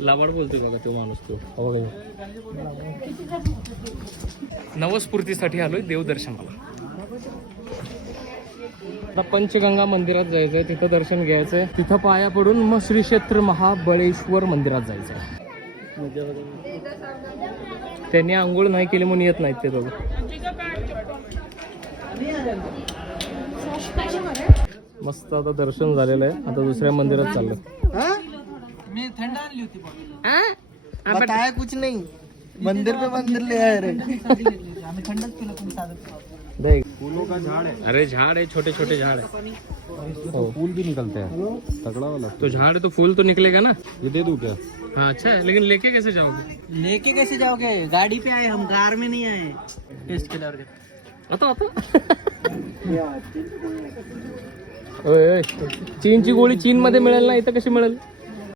लाबाड बोलतोय बघा तो माणूस तो. नवस्फूर्तीसाठी आलोय देवदर्शनाला. आता पंचगंगा मंदिरात जायचंय, तिथं दर्शन घ्यायचंय, तिथं पाया पडून मग श्री क्षेत्र महाबळेश्वर मंदिरात जायचंय. त्यांनी आंघोळ नाही केली म्हणून येत नाहीत ते दोघं. मस्त आता दर्शन झालेलं आहे. आता दुसऱ्या मंदिरात चाललो. मी थंड आणली होती. बताया कुछ नहीं, मंदिर पे मंदिर ले आए रे. आम्ही थंडच केलं तुम्ही साधं. देख फूलों का झाड़ है. अरे झाड़ है, छोटे छोटे झाड़ है. फूल भी निकलते हैं तगड़ा वाला. तो झाड़ है तो फूल तो निकलेगा ना. ये दे दूं क्या? हाँ अच्छा है, लेकिन लेके कैसे जाओगे? लेके कैसे जाओगे? गाड़ी पे आए हम, कार में नहीं आए. टेस्ट केल्यावर आता आता ओय, चीनची गोळी चीन मध्ये मिळेल ना, इथं कशी मिळेल?